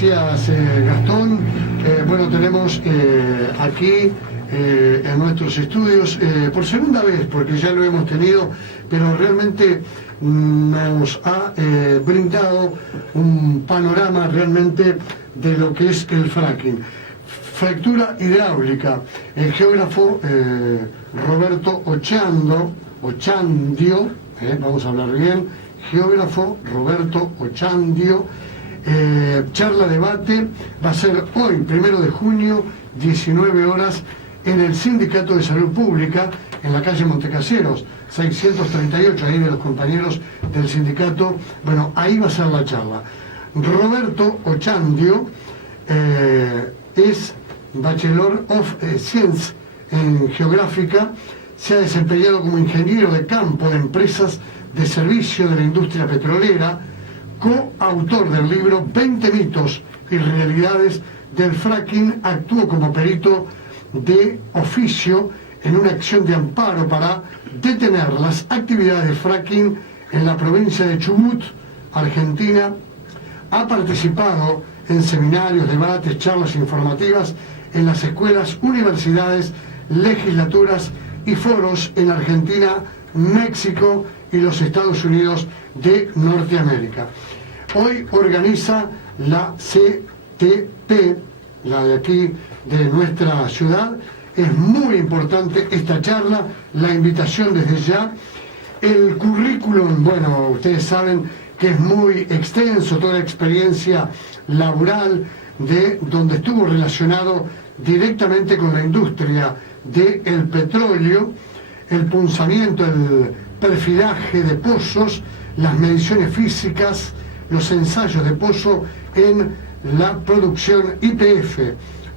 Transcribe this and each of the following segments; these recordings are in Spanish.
Gracias, Gastón. Bueno, tenemos aquí en nuestros estudios, por segunda vez, porque ya lo hemos tenido, pero realmente nos ha brindado un panorama realmente de lo que es el fracking. Fractura hidráulica. El geógrafo Roberto Ochandio, vamos a hablar bien, geógrafo Roberto Ochandio. Charla debate va a ser hoy, 1 de junio, 19 horas, en el Sindicato de Salud Pública, en la calle Montecaseros, 638, ahí de los compañeros del sindicato. Bueno, ahí va a ser la charla. Roberto Ochandio es Bachelor of Science en Geográfica, se ha desempeñado como ingeniero de campo de empresas de servicio de la industria petrolera, coautor del libro 20 mitos y realidades del fracking. Actuó como perito de oficio en una acción de amparo para detener las actividades de fracking en la provincia de Chubut, Argentina. Ha participado en seminarios, debates, charlas informativas en las escuelas, universidades, legislaturas y foros en Argentina, México y los Estados Unidos de Norteamérica. Hoy organiza la CTP, la de aquí de nuestra ciudad. Es muy importante esta charla, la invitación desde ya. El currículum, bueno, ustedes saben que es muy extenso, toda la experiencia laboral de donde estuvo relacionado directamente con la industria del petróleo, el punzamiento, el perfilaje de pozos, las mediciones físicas, los ensayos de pozo en la producción YPF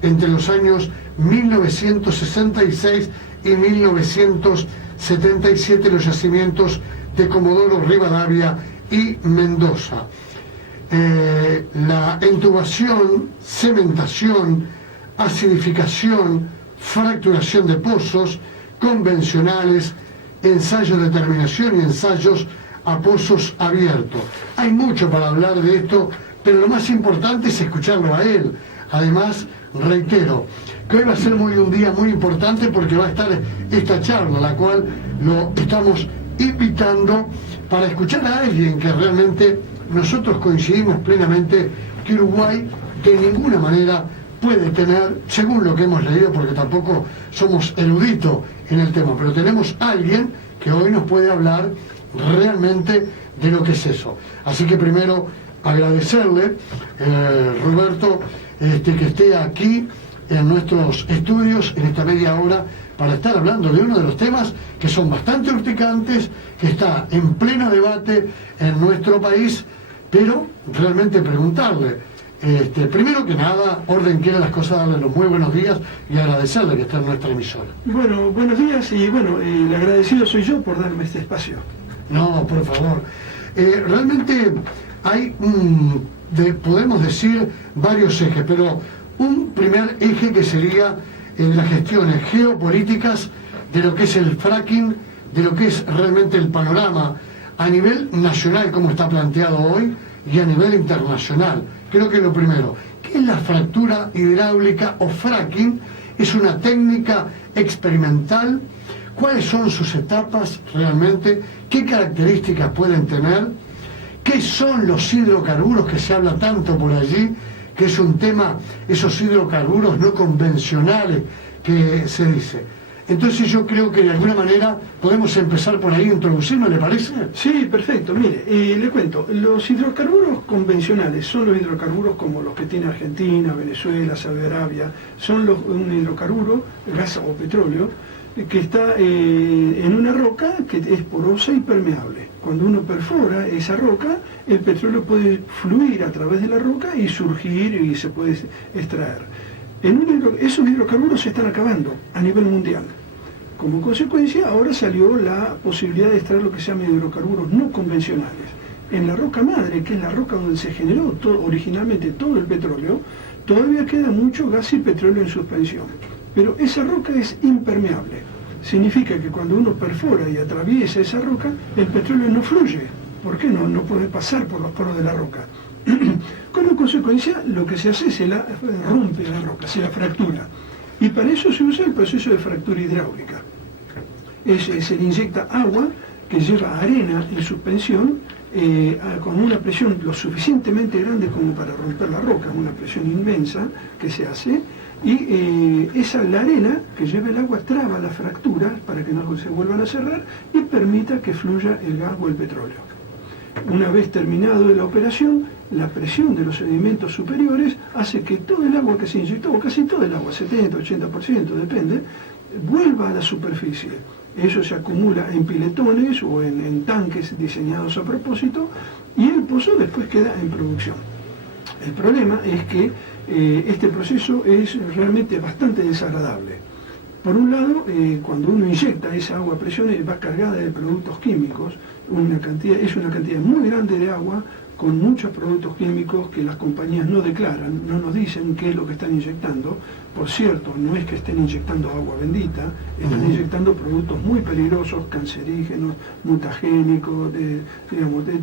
entre los años 1966 y 1977, los yacimientos de Comodoro Rivadavia y Mendoza. La intubación, cementación, acidificación, fracturación de pozos convencionales, ensayos de terminación y ensayos a pozos abiertos. Hay mucho para hablar de esto, pero lo más importante es escucharlo a él. Además, reitero que hoy va a ser un día muy importante porque va a estar esta charla, la cual lo estamos invitando para escuchar a alguien que realmente nosotros coincidimos plenamente que Uruguay de ninguna manera puede tener, según lo que hemos leído, porque tampoco somos eruditos en el tema, pero tenemos a alguien que hoy nos puede hablar realmente de lo que es eso. Así que primero agradecerle, Roberto, que esté aquí en nuestros estudios en esta media hora para estar hablando de uno de los temas que son bastante urticantes, que está en pleno debate en nuestro país, pero realmente preguntarle, primero que nada, orden quiere las cosas, darle los muy buenos días y agradecerle que está en nuestra emisora. Bueno, buenos días y bueno, el agradecido soy yo por darme este espacio. No, por favor. Realmente hay, podemos decir, varios ejes, pero un primer eje que sería las gestiones geopolíticas de lo que es el fracking, de lo que es realmente el panorama a nivel nacional, como está planteado hoy, y a nivel internacional. Creo que lo primero, ¿qué es la fractura hidráulica o fracking? Es una técnica experimental. ¿Cuáles son sus etapas realmente? ¿Qué características pueden tener? ¿Qué son los hidrocarburos que se habla tanto por allí? Que es un tema, esos hidrocarburos no convencionales que se dice. Entonces yo creo que de alguna manera podemos empezar por ahí, introducirnos, ¿le parece? Sí, perfecto. Mire, le cuento, los hidrocarburos convencionales son los hidrocarburos como los que tiene Argentina, Venezuela, Saudi Arabia, son un hidrocarburo, gas o petróleo, que está en una roca que es porosa y permeable. Cuando uno perfora esa roca, el petróleo puede fluir a través de la roca y surgir y se puede extraer. Esos hidrocarburos se están acabando a nivel mundial. Como consecuencia, ahora salió la posibilidad de extraer lo que se llama hidrocarburos no convencionales. En la roca madre, que es la roca donde se generó originalmente todo el petróleo, todavía queda mucho gas y petróleo en suspensión. Pero esa roca es impermeable. Significa que cuando uno perfora y atraviesa esa roca, el petróleo no fluye. ¿Por qué no? No puede pasar por los poros de la roca. Con Como consecuencia, lo que se hace es se la rompe la roca, se la fractura. Y para eso se usa el proceso de fractura hidráulica. Se le inyecta agua que lleva arena en suspensión con una presión lo suficientemente grande como para romper la roca, una presión inmensa que se hace, y la arena que lleva el agua traba la fractura para que no se vuelvan a cerrar y permita que fluya el gas o el petróleo. Una vez terminado la operación, la presión de los sedimentos superiores hace que todo el agua que se inyectó, o casi todo el agua, 70-80%, depende, vuelva a la superficie. Eso se acumula en piletones o en tanques diseñados a propósito, y el pozo después queda en producción. El problema es que este proceso es realmente bastante desagradable. Por un lado, cuando uno inyecta esa agua a presión, va cargada de productos químicos, es una cantidad muy grande de agua con muchos productos químicos que las compañías no declaran, no nos dicen qué es lo que están inyectando. Por cierto, no es que estén inyectando agua bendita, están inyectando productos muy peligrosos, cancerígenos, mutagénicos, de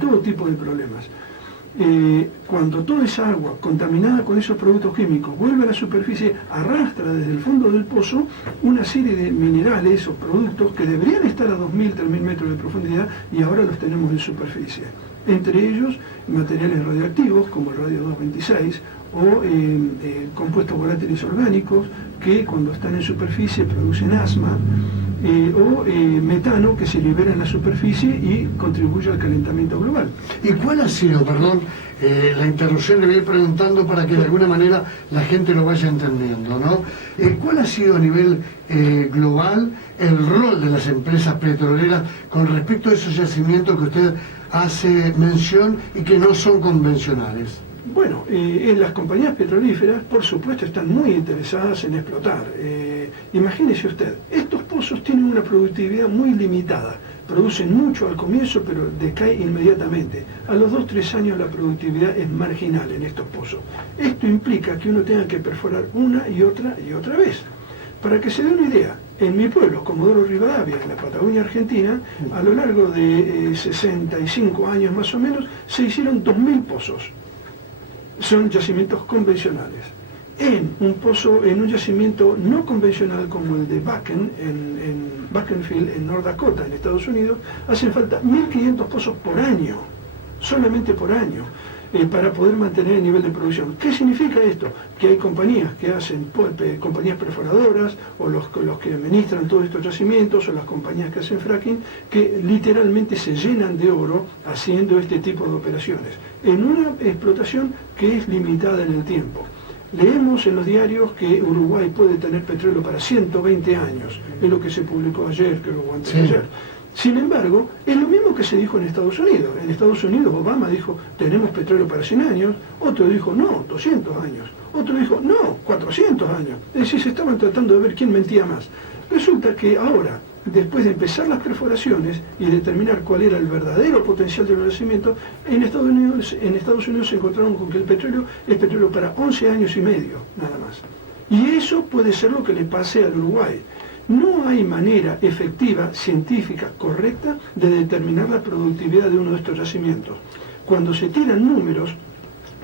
todo tipo de problemas. Cuando toda esa agua contaminada con esos productos químicos vuelve a la superficie, arrastra desde el fondo del pozo una serie de minerales o productos que deberían estar a 2.000, 3.000 metros de profundidad y ahora los tenemos en superficie. Entre ellos, materiales radioactivos como el radio 226 o compuestos volátiles orgánicos que cuando están en superficie producen asma, o metano que se libera en la superficie y contribuye al calentamiento global. ¿Y cuál ha sido, perdón, la interrupción que voy a ir preguntando para que de alguna manera la gente lo vaya entendiendo, ¿no? ¿Cuál ha sido a nivel global el rol de las empresas petroleras con respecto a esos yacimientos que usted hace mención y que no son convencionales? Bueno, las compañías petrolíferas, por supuesto, están muy interesadas en explotar. Imagínese usted, estos pozos tienen una productividad muy limitada. Producen mucho al comienzo, pero decae inmediatamente. A los 2-3 años la productividad es marginal en estos pozos. Esto implica que uno tenga que perforar una y otra vez. Para que se dé una idea, en mi pueblo, Comodoro Rivadavia, en la Patagonia Argentina, a lo largo de 65 años más o menos, se hicieron 2.000 pozos. Son yacimientos convencionales. En un yacimiento no convencional como el de Bakken, en Bakenfield, en North Dakota, en Estados Unidos, hacen falta 1.500 pozos por año, solamente por año, para poder mantener el nivel de producción. ¿Qué significa esto? Que hay compañías que hacen, compañías perforadoras, o los que administran todos estos yacimientos, o las compañías que hacen fracking, que literalmente se llenan de oro haciendo este tipo de operaciones, en una explotación que es limitada en el tiempo. Leemos en los diarios que Uruguay puede tener petróleo para 120 años, es lo que se publicó ayer, creo, o antes de ayer. Sin embargo, es lo mismo que se dijo en Estados Unidos. En Estados Unidos Obama dijo, tenemos petróleo para 100 años, otro dijo, no, 200 años, otro dijo, no, 400 años. Es decir, se estaban tratando de ver quién mentía más. Resulta que ahora, después de empezar las perforaciones y determinar cuál era el verdadero potencial de los yacimientos, en Estados Unidos se encontraron con que el petróleo es petróleo para 11 años y medio, nada más. Y eso puede ser lo que le pase al Uruguay. No hay manera efectiva, científica, correcta de determinar la productividad de uno de estos yacimientos. Cuando se tiran números,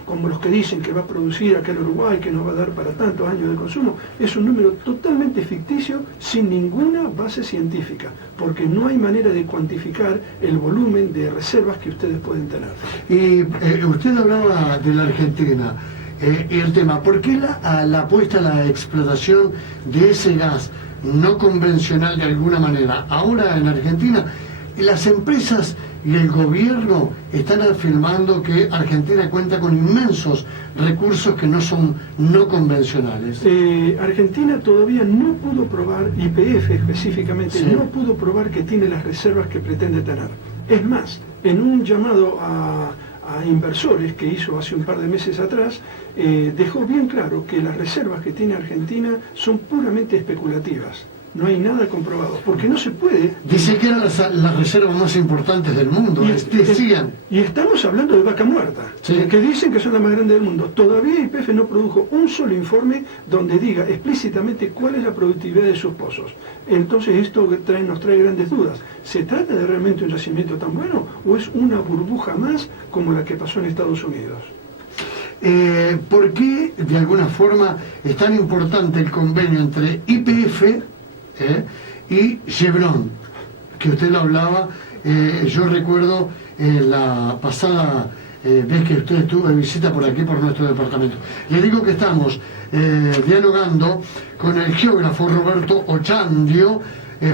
como los que dicen que va a producir aquel Uruguay, que nos va a dar para tantos años de consumo, es un número totalmente ficticio, sin ninguna base científica, porque no hay manera de cuantificar el volumen de reservas que ustedes pueden tener. Y usted hablaba de la Argentina, y el tema, ¿por qué la apuesta a la explotación de ese gas no convencional de alguna manera? Ahora en Argentina, las empresas y el gobierno están afirmando que Argentina cuenta con inmensos recursos que no son no convencionales. Argentina todavía no pudo probar, YPF específicamente, no pudo probar que tiene las reservas que pretende tener. Es más, en un llamado a inversores que hizo hace un par de meses atrás, dejó bien claro que las reservas que tiene Argentina son puramente especulativas. No hay nada comprobado, porque no se puede... Dice que eran las reservas más importantes del mundo, decían. Y estamos hablando de vaca muerta, que dicen que son las más grandes del mundo. Todavía YPF no produjo un solo informe donde diga explícitamente cuál es la productividad de sus pozos. Entonces esto nos trae grandes dudas. ¿Se trata de realmente un yacimiento tan bueno o es una burbuja más como la que pasó en Estados Unidos? ¿Por qué de alguna forma es tan importante el convenio entre YPF y Chevron? Que usted lo hablaba, yo recuerdo la pasada vez que usted estuvo de visita por aquí, por nuestro departamento. Le digo que estamos dialogando con el geógrafo Roberto Ochandio,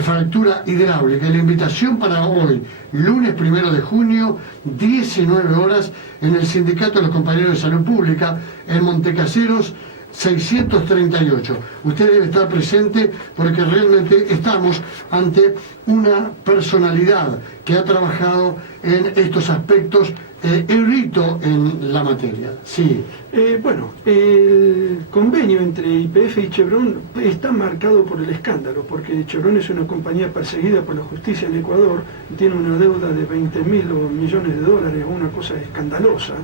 fractura hidráulica. Y la invitación para hoy, lunes 1 de junio, 19 horas, en el Sindicato de los Compañeros de Salud Pública, en Montecaseros 638. Usted debe estar presente porque realmente estamos ante una personalidad que ha trabajado en estos aspectos, erudito en la materia. Sí. Bueno, el convenio entre YPF y Chevron está marcado por el escándalo, porque Chevron es una compañía perseguida por la justicia en Ecuador, tiene una deuda de 20.000 millones de dólares, una cosa escandalosa.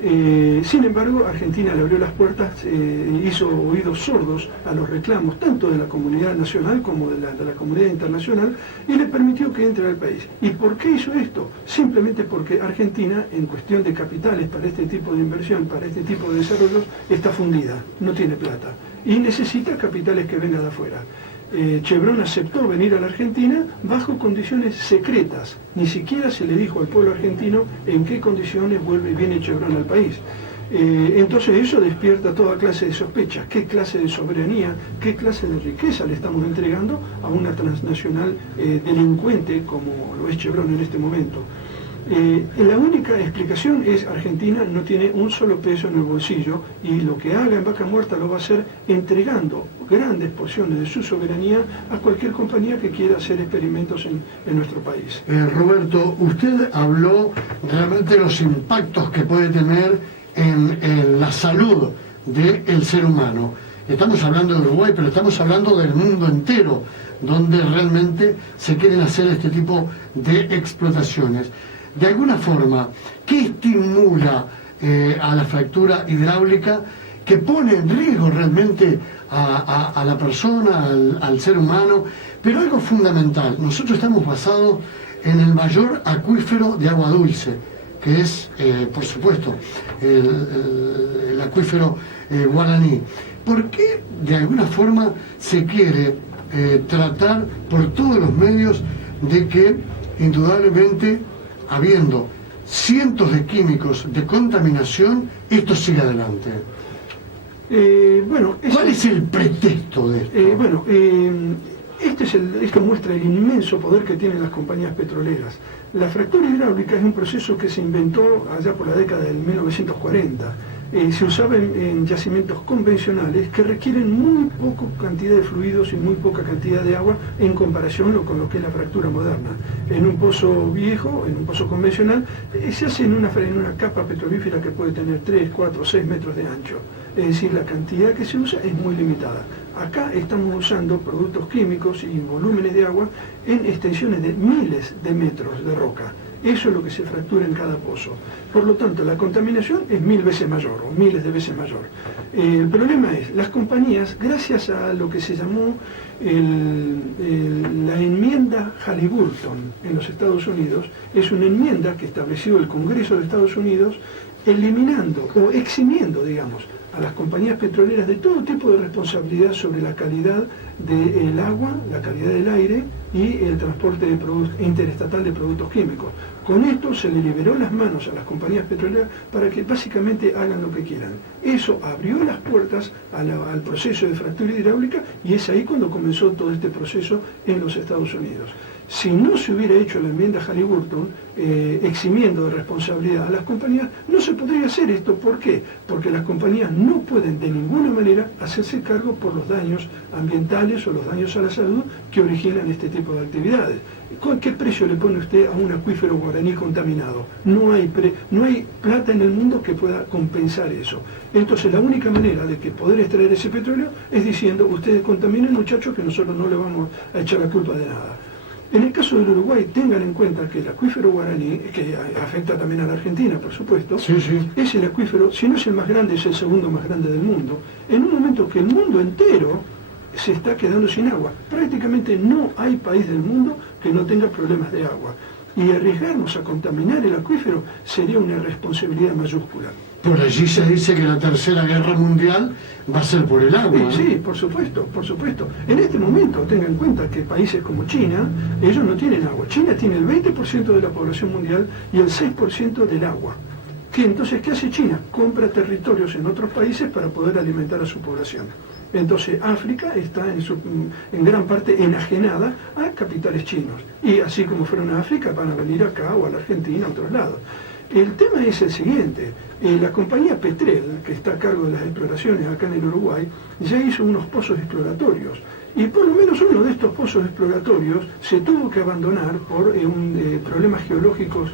Sin embargo, Argentina le abrió las puertas, hizo oídos sordos a los reclamos tanto de la comunidad nacional como de la comunidad internacional y le permitió que entre al país. ¿Y por qué hizo esto? Simplemente porque Argentina, en cuestión de capitales para este tipo de inversión, para este tipo de desarrollos, está fundida, no tiene plata y necesita capitales que vengan de afuera. Chevron aceptó venir a la Argentina bajo condiciones secretas. Ni siquiera se le dijo al pueblo argentino en qué condiciones viene Chevron al país. Entonces eso despierta toda clase de sospechas. ¿Qué clase de soberanía, qué clase de riqueza le estamos entregando a una transnacional delincuente como lo es Chevron en este momento? La única explicación es Argentina no tiene un solo peso en el bolsillo y lo que haga en Vaca Muerta lo va a hacer entregando grandes porciones de su soberanía a cualquier compañía que quiera hacer experimentos en nuestro país. Roberto, usted habló realmente de los impactos que puede tener en la salud del ser humano. Estamos hablando de Uruguay, pero estamos hablando del mundo entero, donde realmente se quieren hacer este tipo de explotaciones. De alguna forma, ¿qué estimula a la fractura hidráulica que pone en riesgo realmente a la persona, al ser humano? Pero algo fundamental, nosotros estamos basados en el mayor acuífero de agua dulce, que es, por supuesto, el acuífero guaraní. ¿Por qué de alguna forma se quiere tratar por todos los medios de que indudablemente, habiendo cientos de químicos de contaminación, esto sigue adelante? ¿Cuál es el pretexto de esto? Esto muestra el inmenso poder que tienen las compañías petroleras. La fractura hidráulica es un proceso que se inventó allá por la década del 1940. Se usaba en yacimientos convencionales que requieren muy poca cantidad de fluidos y muy poca cantidad de agua en comparación con lo que es la fractura moderna. En un pozo viejo, en un pozo convencional, se hace en una capa petrolífera que puede tener 3, 4, 6 metros de ancho. Es decir, la cantidad que se usa es muy limitada. Acá estamos usando productos químicos y volúmenes de agua en extensiones de miles de metros de roca. Eso es lo que se fractura en cada pozo. Por lo tanto, la contaminación es 1000 veces mayor o miles de veces mayor. El problema es, las compañías, gracias a lo que se llamó la enmienda Halliburton en los Estados Unidos, es una enmienda que estableció el Congreso de Estados Unidos eliminando o eximiendo, digamos, a las compañías petroleras de todo tipo de responsabilidad sobre la calidad del agua, la calidad del aire y el transporte interestatal de productos químicos. Con esto se le liberó las manos a las compañías petroleras para que básicamente hagan lo que quieran. Eso abrió las puertas al proceso de fractura hidráulica y es ahí cuando comenzó todo este proceso en los Estados Unidos. Si no se hubiera hecho la enmienda Halliburton, eximiendo de responsabilidad a las compañías, no se podría hacer esto. ¿Por qué? Porque las compañías no pueden de ninguna manera hacerse cargo por los daños ambientales o los daños a la salud que originan este tipo de actividades. ¿Qué precio le pone usted a un acuífero guaraní contaminado? No hay plata en el mundo que pueda compensar eso. Entonces la única manera de que poder extraer ese petróleo es diciendo, ustedes contaminen, muchachos, que nosotros no le vamos a echar la culpa de nada. En el caso del Uruguay, tengan en cuenta que el acuífero guaraní, que afecta también a la Argentina, por supuesto, es el acuífero, si no es el más grande, es el segundo más grande del mundo, en un momento que el mundo entero se está quedando sin agua. Prácticamente no hay país del mundo que no tenga problemas de agua. Y arriesgarnos a contaminar el acuífero sería una irresponsabilidad mayúscula. Por allí se dice que la Tercera Guerra Mundial va a ser por el agua. Sí, por supuesto, por supuesto. En este momento, tengan en cuenta que países como China, ellos no tienen agua. China tiene el 20% de la población mundial y el 6% del agua. Entonces, ¿qué hace China? Compra territorios en otros países para poder alimentar a su población. Entonces, África está en gran parte enajenada a capitales chinos. Y así como fueron a África, van a venir acá o a la Argentina, a otros lados. El tema es el siguiente, la compañía Petrel, que está a cargo de las exploraciones acá en el Uruguay, ya hizo unos pozos exploratorios, y por lo menos uno de estos pozos exploratorios se tuvo que abandonar por problemas geológicos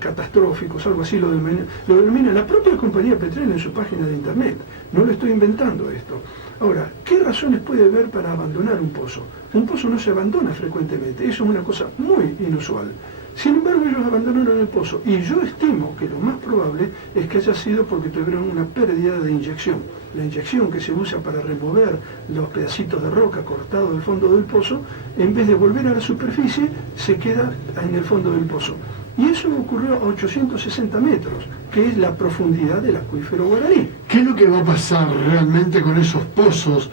catastróficos, algo así lo denomina la propia compañía Petrel en su página de internet. No lo estoy inventando esto. Ahora, ¿qué razones puede haber para abandonar un pozo? Un pozo no se abandona frecuentemente, eso es una cosa muy inusual. Sin embargo, ellos abandonaron el pozo y yo estimo que lo más probable es que haya sido porque tuvieron una pérdida de inyección. La inyección que se usa para remover los pedacitos de roca cortados del fondo del pozo, en vez de volver a la superficie, se queda en el fondo del pozo. Y eso ocurrió a 860 metros, que es la profundidad del acuífero guaraní. ¿Qué es lo que va a pasar realmente con esos pozos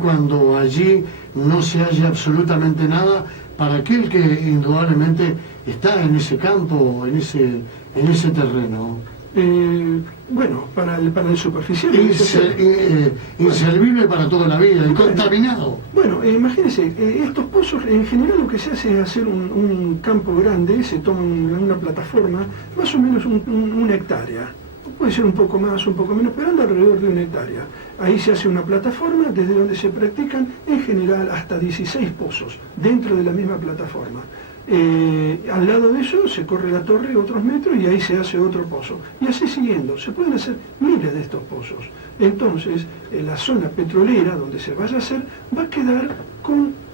cuando allí no se halla absolutamente nada para aquel que indudablemente está en ese campo, en ese terreno? Bueno, para el superficial... Inservible para toda la vida, y contaminado. Bueno, imagínense, estos pozos, en general lo que se hace es hacer un campo grande, se toma una plataforma, más o menos una hectárea. Puede ser un poco más, un poco menos, pero anda alrededor de 1 hectárea. Ahí se hace una plataforma desde donde se practican, en general, hasta 16 pozos, dentro de la misma plataforma. Al lado de eso se corre la torre otros metros y ahí se hace otro pozo. Y así siguiendo, se pueden hacer miles de estos pozos. Entonces, la zona petrolera donde se vaya a hacer va a quedar con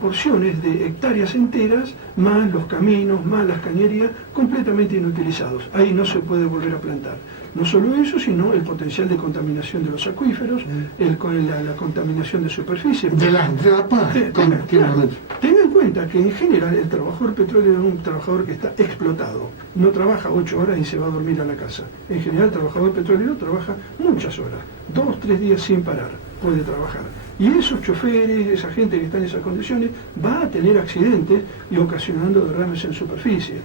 porciones de hectáreas enteras, más los caminos, más las cañerías, completamente inutilizados. Ahí no se puede volver a plantar. No solo eso, sino el potencial de contaminación de los acuíferos, la contaminación de superficie. De la paz, continuamente. Tenga en cuenta que en general el trabajador petrolero es un trabajador que está explotado. No trabaja 8 horas y se va a dormir a la casa. En general el trabajador petrolero trabaja muchas horas, 2, 3 días sin parar, puede trabajar. Y esos choferes, esa gente que está en esas condiciones, va a tener accidentes y ocasionando derrames en superficie.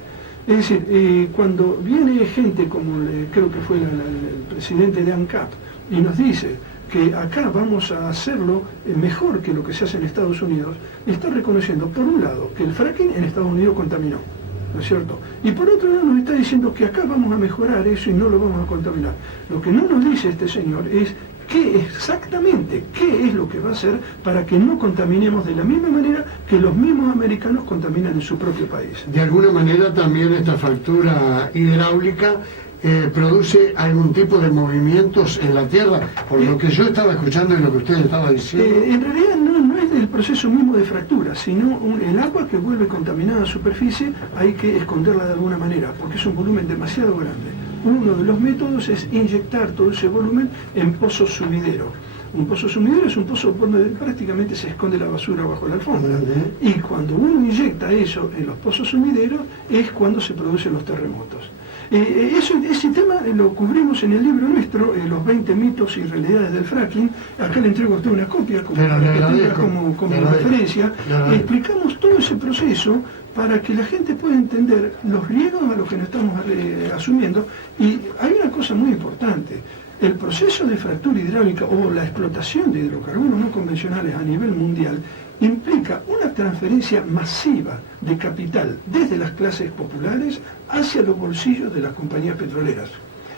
Es decir, cuando viene gente como creo que fue el presidente de ANCAP y nos dice que acá vamos a hacerlo mejor que lo que se hace en Estados Unidos, está reconociendo, por un lado, que el fracking en Estados Unidos contaminó, ¿no es cierto? Y por otro lado nos está diciendo que acá vamos a mejorar eso y no lo vamos a contaminar. Lo que no nos dice este señor es qué es lo que va a hacer para que no contaminemos de la misma manera que los mismos americanos contaminan en su propio país. De alguna manera también esta fractura hidráulica produce algún tipo de movimientos en la tierra, por lo que yo estaba escuchando y lo que usted estaba diciendo. En realidad no es el proceso mismo de fractura, sino el agua que vuelve contaminada a superficie hay que esconderla de alguna manera, porque es un volumen demasiado grande. Uno de los métodos es inyectar todo ese volumen en pozos sumideros. Un pozo sumidero es un pozo donde prácticamente se esconde la basura bajo la alfombra. Y cuando uno inyecta eso en los pozos sumideros es cuando se producen los terremotos. Ese tema lo cubrimos en el libro nuestro, los 20 mitos y realidades del fracking. Acá le entrego a usted una copia como referencia. Explicamos todo ese proceso para que la gente pueda entender los riesgos a los que nos estamos asumiendo. Y hay una cosa muy importante. El proceso de fractura hidráulica o la explotación de hidrocarburos no convencionales a nivel mundial implica una transferencia masiva de capital desde las clases populares hacia los bolsillos de las compañías petroleras.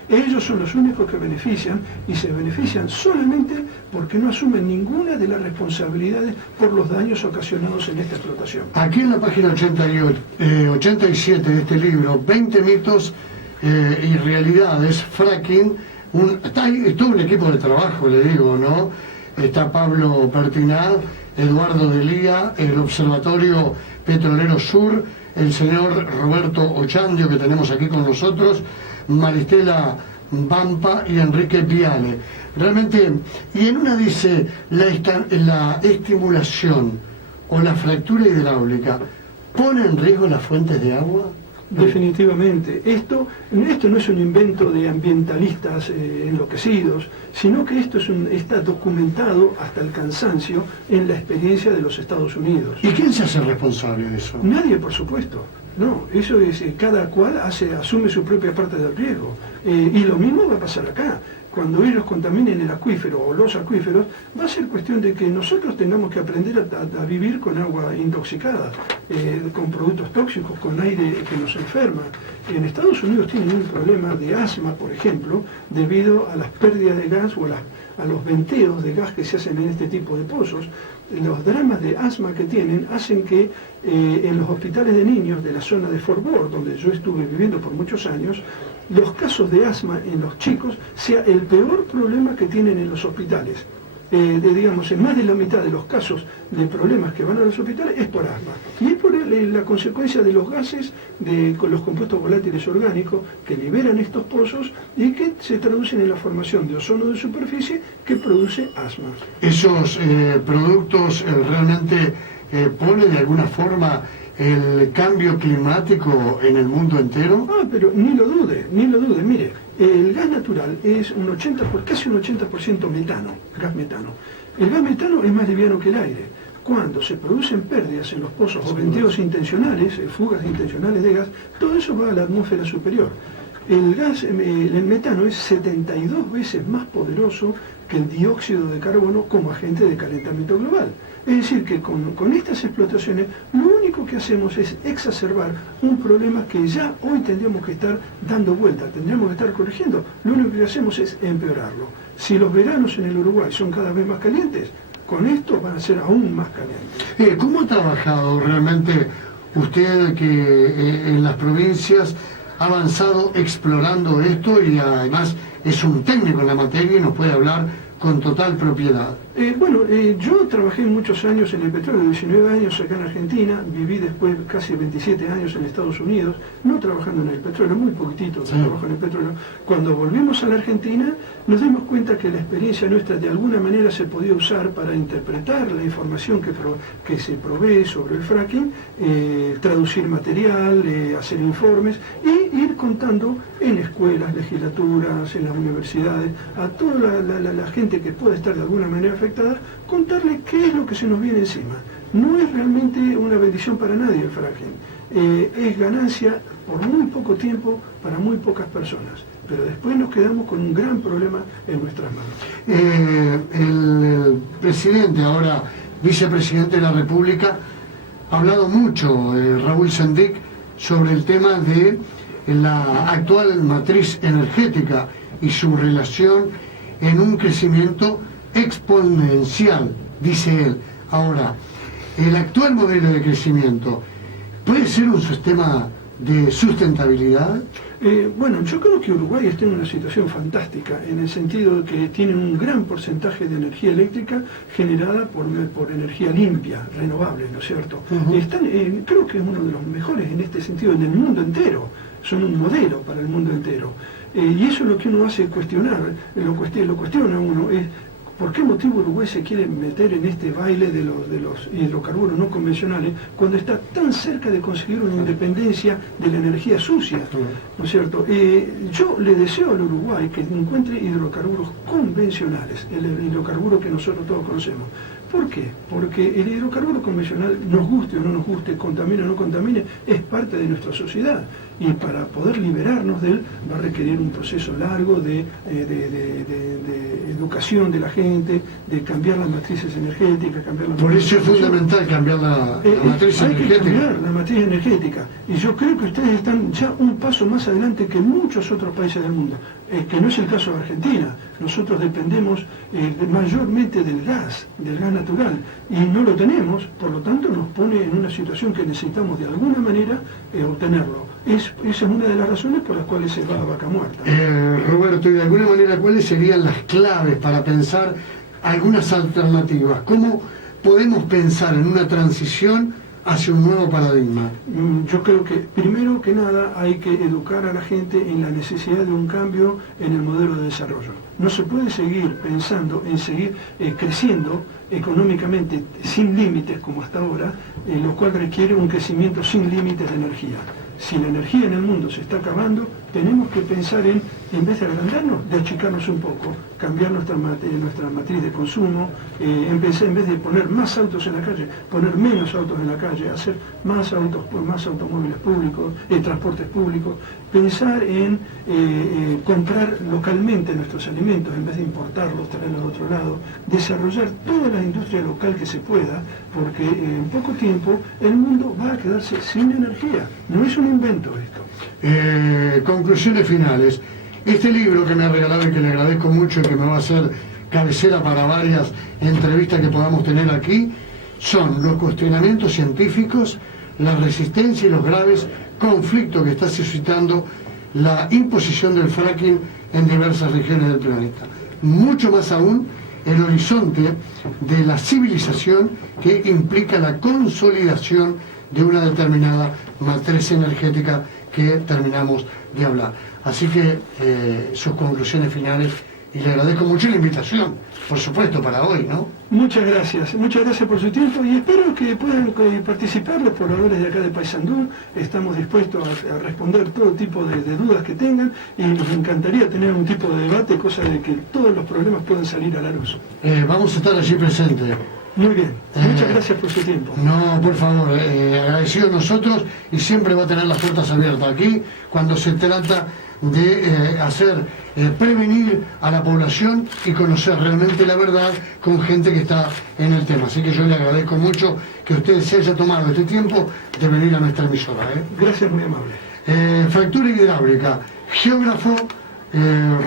Ellos son los únicos que benefician y se benefician solamente porque no asumen ninguna de las responsabilidades por los daños ocasionados en esta explotación. Aquí en la página 87 de este libro, 20 mitos y realidades, fracking, está todo un equipo de trabajo, le digo, ¿no? Está Pablo Pertinaz, Eduardo Delía, el Observatorio Petrolero Sur, el señor Roberto Ochandio, que tenemos aquí con nosotros, Maristela Vampa y Enrique Viale. Realmente, y en una dice, la estimulación o la fractura hidráulica, ¿pone en riesgo las fuentes de agua? Definitivamente. Esto no es un invento de ambientalistas enloquecidos, sino que esto está documentado hasta el cansancio en la experiencia de los Estados Unidos. ¿Y quién se hace responsable de eso? Nadie, por supuesto. No, eso es, cada cual asume su propia parte del riesgo. Y lo mismo va a pasar acá. Cuando ellos contaminen el acuífero o los acuíferos, va a ser cuestión de que nosotros tengamos que aprender a vivir con agua intoxicada, con productos tóxicos, con aire que nos enferma. En Estados Unidos tienen un problema de asma, por ejemplo, debido a las pérdidas de gas o a los venteos de gas que se hacen en este tipo de pozos. Los dramas de asma que tienen hacen que en los hospitales de niños de la zona de Fort Worth, donde yo estuve viviendo por muchos años, los casos de asma en los chicos sea el peor problema que tienen en los hospitales. Digamos, en más de la mitad de los casos de problemas que van a los hospitales es por asma. Y es por la consecuencia de los gases, con los compuestos volátiles orgánicos que liberan estos pozos y que se traducen en la formación de ozono de superficie que produce asma. ¿Esos productos realmente ponen de alguna forma el cambio climático en el mundo entero? Pero ni lo dude. Mire, el gas natural es casi un 80% metano, gas metano. El gas metano es más liviano que el aire. Cuando se producen pérdidas en los pozos o venteos intencionales, fugas intencionales de gas, todo eso va a la atmósfera superior. El metano es 72 veces más poderoso que el dióxido de carbono como agente de calentamiento global. Es decir, que con estas explotaciones lo único que hacemos es exacerbar un problema que ya hoy tendríamos que estar dando vuelta, tendríamos que estar corrigiendo. Lo único que hacemos es empeorarlo. Si los veranos en el Uruguay son cada vez más calientes, con esto van a ser aún más calientes. ¿Cómo ha trabajado realmente usted que en las provincias ha avanzado explorando esto y además es un técnico en la materia y nos puede hablar con total propiedad? Yo trabajé muchos años en el petróleo, 19 años acá en Argentina, viví después casi 27 años en Estados Unidos, no trabajando en el petróleo, muy poquitito trabajo en el petróleo. Cuando volvimos a la Argentina, nos dimos cuenta que la experiencia nuestra de alguna manera se podía usar para interpretar la información que se provee sobre el fracking, traducir material, hacer informes y ir contando en escuelas, legislaturas, en las universidades, a toda la gente que pueda estar de alguna manera afectada, contarle qué es lo que se nos viene encima. No es realmente una bendición para nadie el fracking, es ganancia por muy poco tiempo para muy pocas personas, pero después nos quedamos con un gran problema en nuestras manos. El presidente, ahora vicepresidente de la República, ha hablado mucho, Raúl Sendic, sobre el tema de la actual matriz energética y su relación en un crecimiento exponencial, dice él. Ahora, el actual modelo de crecimiento, ¿puede ser un sistema de sustentabilidad? Yo creo que Uruguay está en una situación fantástica, en el sentido de que tiene un gran porcentaje de energía eléctrica generada por energía limpia, renovable, ¿no es cierto? Creo que es uno de los mejores en este sentido en el mundo entero, son un modelo para el mundo entero. Y eso es lo que uno hace cuestionar, lo cuestiona uno, es ¿por qué motivo Uruguay se quiere meter en este baile de los hidrocarburos no convencionales cuando está tan cerca de conseguir una independencia de la energía sucia? ¿No es cierto? Yo le deseo al Uruguay que encuentre hidrocarburos convencionales, el hidrocarburo que nosotros todos conocemos. ¿Por qué? Porque el hidrocarburo convencional, nos guste o no nos guste, contamine o no contamine, es parte de nuestra sociedad. Y para poder liberarnos de él va a requerir un proceso largo de educación de la gente, de cambiar las matrices energéticas, Por eso es fundamental cambiar la matriz energética. Hay que cambiar la matriz energética. Y yo creo que ustedes están ya un paso más adelante que muchos otros países del mundo, que no es el caso de Argentina. Nosotros dependemos mayormente del gas natural, y no lo tenemos, por lo tanto nos pone en una situación que necesitamos de alguna manera obtenerlo. Esa es una de las razones por las cuales se va a vaca muerta. Roberto, y de alguna manera, ¿cuáles serían las claves para pensar algunas alternativas? ¿Cómo podemos pensar en una transición hacia un nuevo paradigma? Yo creo que, primero que nada, hay que educar a la gente en la necesidad de un cambio en el modelo de desarrollo. No se puede seguir pensando en seguir creciendo económicamente sin límites como hasta ahora, lo cual requiere un crecimiento sin límites de energía. si la energía en el mundo se está acabando, tenemos que pensar en vez de agrandarnos, de achicarnos un poco, cambiar nuestra matriz de consumo, en vez de poner más autos en la calle, poner menos autos en la calle, hacer más automóviles públicos, transportes públicos, pensar en comprar localmente nuestros alimentos en vez de importarlos, traerlos de otro lado, desarrollar toda la industria local que se pueda, porque en poco tiempo el mundo va a quedarse sin energía. No es un invento esto. Conclusiones finales. Este libro que me ha regalado y que le agradezco mucho y que me va a hacer cabecera para varias entrevistas que podamos tener aquí, son los cuestionamientos científicos, la resistencia y los graves conflictos que está suscitando la imposición del fracking en diversas regiones del planeta. Mucho más aún, el horizonte de la civilización que implica la consolidación de una determinada matriz energética que terminamos de hablar. Así que sus conclusiones finales, y le agradezco mucho la invitación, por supuesto, para hoy, ¿no? Muchas gracias por su tiempo y espero que puedan participar los pobladores de acá de Paysandú. Estamos dispuestos a responder todo tipo de dudas que tengan y nos encantaría tener un tipo de debate, cosa de que todos los problemas puedan salir a la luz. Vamos a estar allí presentes. Muy bien, muchas gracias por su tiempo. No, por favor, agradecido a nosotros y siempre va a tener las puertas abiertas aquí cuando se trata de prevenir a la población y conocer realmente la verdad con gente que está en el tema. Así que yo le agradezco mucho que usted se haya tomado este tiempo de venir a nuestra emisora. Gracias, muy amable. Fractura hidráulica, geógrafo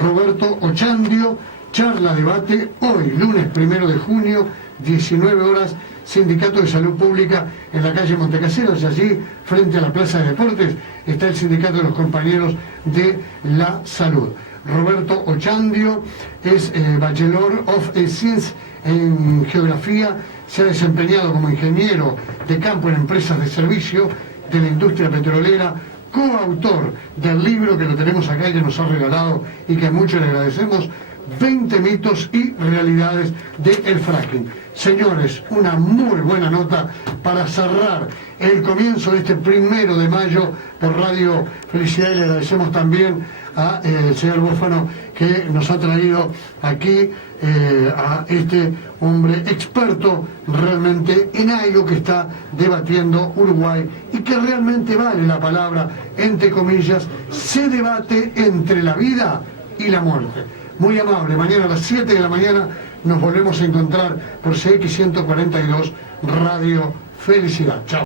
Roberto Ochandio, charla debate hoy, lunes 1 de junio, 19 horas, Sindicato de Salud Pública en la calle Montecaseros, y allí, frente a la Plaza de Deportes, está el Sindicato de los Compañeros de la Salud. Roberto Ochandio es Bachelor of Science en Geografía, se ha desempeñado como ingeniero de campo en empresas de servicio de la industria petrolera, coautor del libro que lo tenemos acá y que nos ha regalado y que mucho le agradecemos, 20 mitos y realidades del fracking. Señores, una muy buena nota para cerrar el comienzo de este 1 de mayo por Radio Felicidad, y le agradecemos también al señor Bófano que nos ha traído aquí a este hombre experto realmente en algo que está debatiendo Uruguay y que realmente vale la palabra, entre comillas, se debate entre la vida y la muerte. Muy amable, mañana a las 7 de la mañana nos volvemos a encontrar por CX 142 Radio Felicidad. Chao.